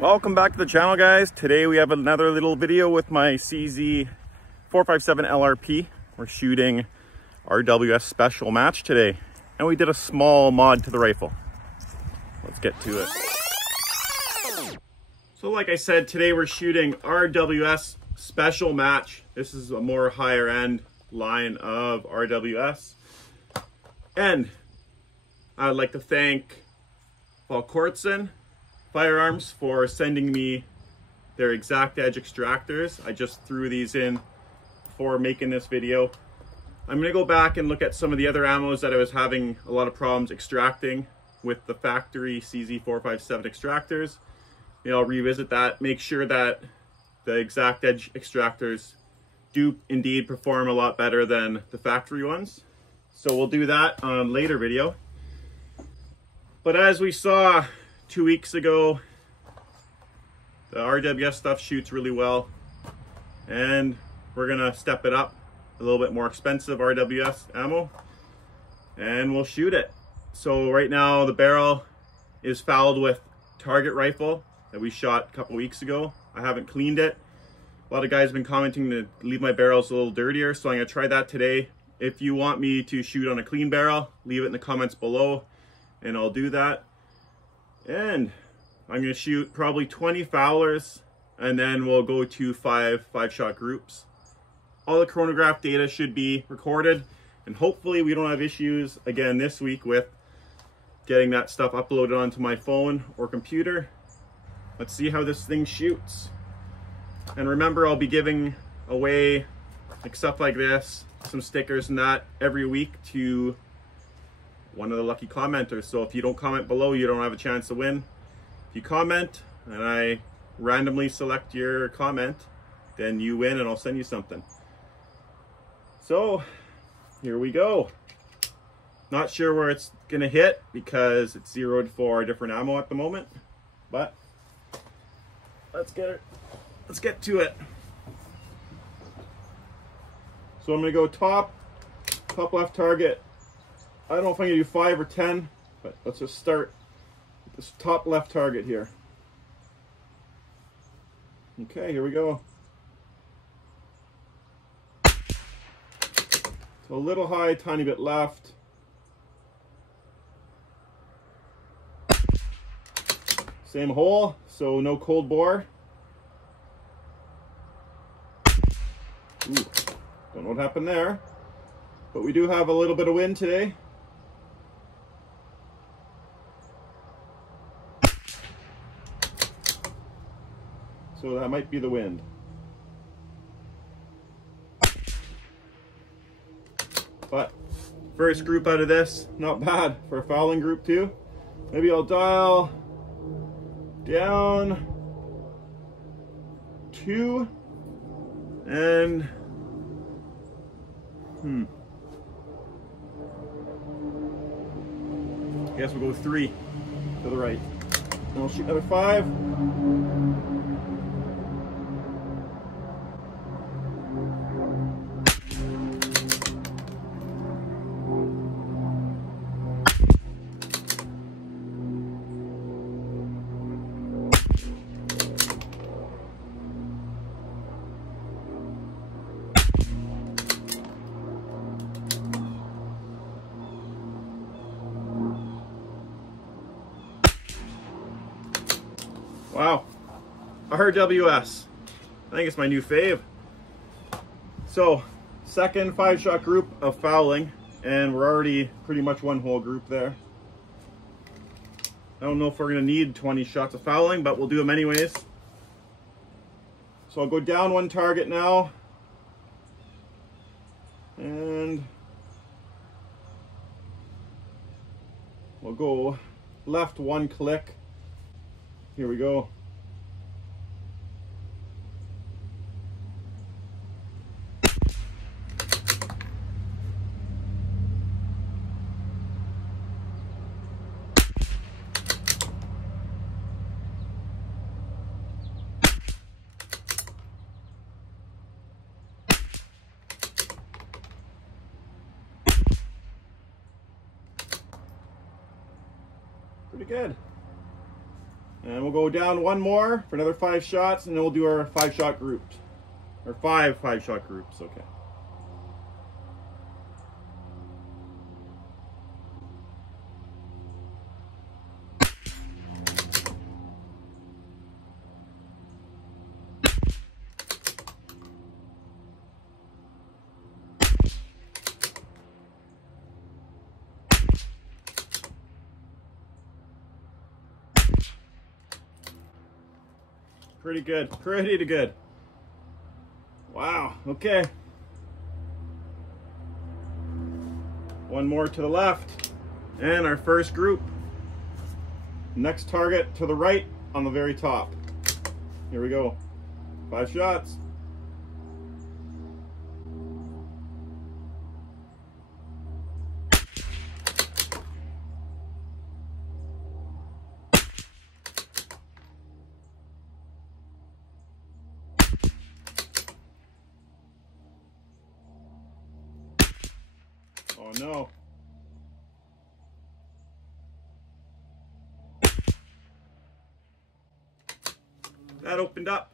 Welcome back to the channel, guys. Today we have another little video with my CZ 457 LRP. We're shooting RWS Special Match today, and we did a small mod to the rifle. Let's get to it. So like I said, today we're shooting RWS Special Match. This is a more higher end line of RWS. And I'd like to thank Valquartsen Firearms for sending me their Exact Edge Extractors. I just threw these in before making this video. I'm going to go back and look at some of the other ammos that I was having a lot of problems extracting with the factory CZ 457 extractors. I'll revisit that, make sure that the Exact Edge Extractors do indeed perform a lot better than the factory ones. So we'll do that on a later video. But as we saw 2 weeks ago, the RWS stuff shoots really well, and we're gonna step it up, a little bit more expensive RWS ammo, and we'll shoot it. So right now the barrel is fouled with target rifle that we shot a couple weeks ago. I haven't cleaned it. A lot of guys have been commenting to leave my barrels a little dirtier, so I'm gonna try that today. If you want me to shoot on a clean barrel, leave it in the comments below and I'll do that. And I'm going to shoot probably 20 foulers, and then we'll go to five shot groups. All the chronograph data should be recorded, and hopefully we don't have issues again this week with getting that stuff uploaded onto my phone or computer. Let's see how this thing shoots. And remember, I'll be giving away like stuff like this, some stickers and that every week to one of the lucky commenters. So if you don't comment below, you don't have a chance to win. If you comment and I randomly select your comment, then you win and I'll send you something. So here we go. Not sure where it's gonna hit because it's zeroed for a different ammo at the moment, but let's get to it. So I'm gonna go top left target. I don't know if I'm gonna do 5 or 10, but let's just start with this top left target here. Okay, here we go. So a little high, tiny bit left. Same hole, so no cold bore. Ooh, don't know what happened there, but we do have a little bit of wind today. So that might be the wind. But first group out of this, not bad for a fouling group too. Maybe I'll dial down 2 and I guess we'll go 3 to the right. And we'll shoot another 5. Wow, RWS. I think it's my new fave. So, second 5-shot group of fouling, and we're already pretty much one whole group there. I don't know if we're gonna need 20 shots of fouling, but we'll do them anyways. So I'll go down one target now, and we'll go left one click. Here we go. Pretty good. And we'll go down one more for another 5 shots, and then we'll do our 5-shot groups. Or 5-shot groups, okay. Pretty good, pretty good. Wow, okay. One more to the left, and our first group. Next target to the right on the very top. Here we go, 5 shots. Oh no. That opened up.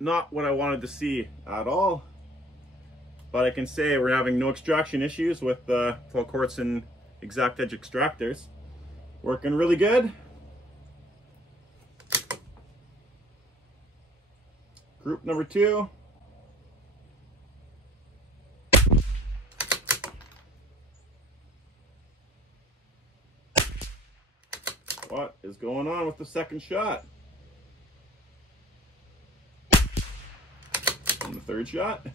Not what I wanted to see at all. But I can say we're having no extraction issues with the Valquartsen Exact Edge Extractors. Working really good. Group number 2. What is going on with the second shot? And the third shot.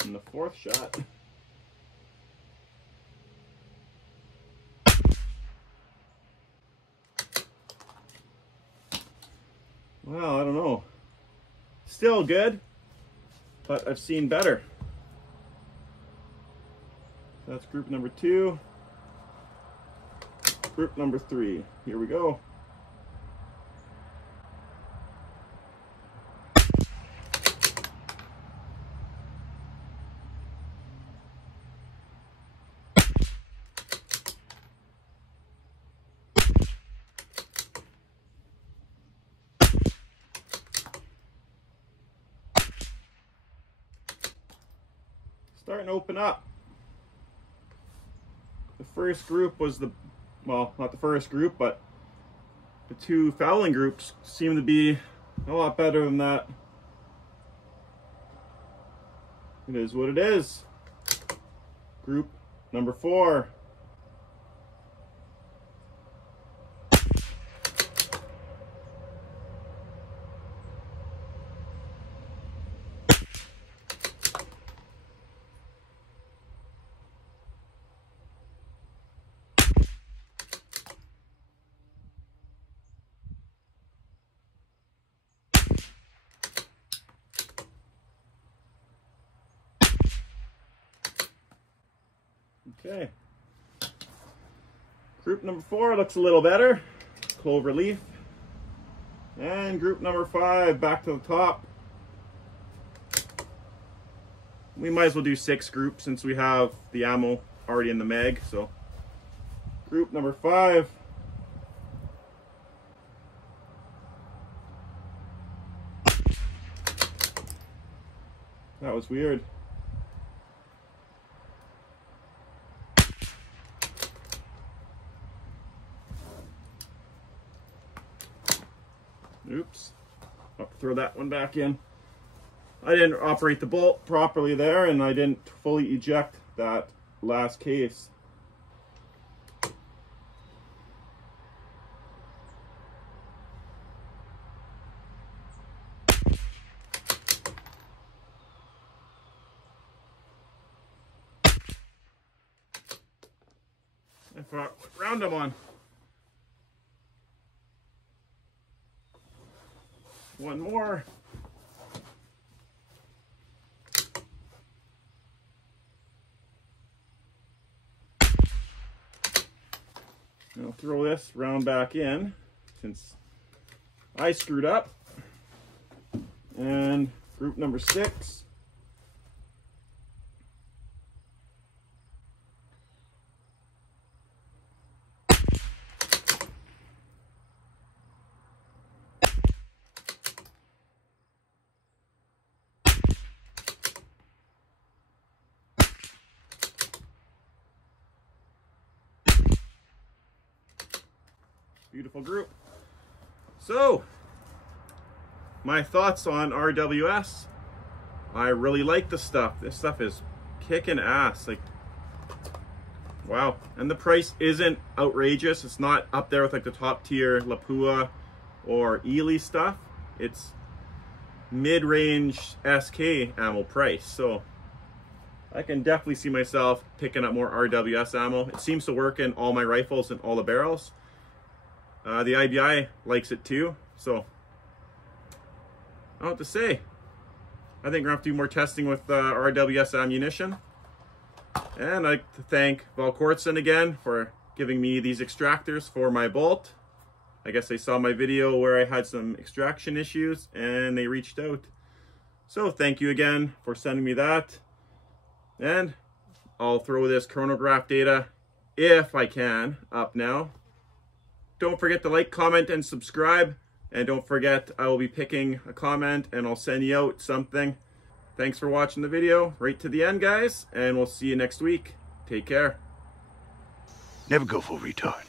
And the fourth shot. Well, I don't know. Still good, but I've seen better. That's group number 2. Group number 3. Here we go. Starting to open up. The first group was the, well, not the first group, but the 2 fouling groups seem to be a lot better than that. It is what it is. Group number 4. Okay. Group number 4 looks a little better. Clover leaf. And group number 5 back to the top. We might as well do 6 groups since we have the ammo already in the mag. So group number 5. That was weird. Oops. I'll throw that one back in. I didn't operate the bolt properly there, and I didn't fully eject that last case. I forgot what round I'm on. One more. I'll throw this round back in since I screwed up. And group number 6. Beautiful group. So, my thoughts on RWS. I really like the stuff. This stuff is kicking ass. Like, wow. And the price isn't outrageous. It's not up there with like the top tier Lapua or Ely stuff. It's mid-range SK ammo price. So I can definitely see myself picking up more RWS ammo. It seems to work in all my rifles and all the barrels. The IBI likes it too. So I don't know what to say. I think we're gonna have to do more testing with RWS ammunition. And I'd like to thank Valquartsen again for giving me these extractors for my bolt. I guess they saw my video where I had some extraction issues and they reached out. So thank you again for sending me that. And I'll throw this chronograph data, if I can, up now. Don't forget to like, comment, and subscribe. And don't forget, I will be picking a comment and I'll send you out something. Thanks for watching the video right to the end, guys. And we'll see you next week. Take care. Never go full retard.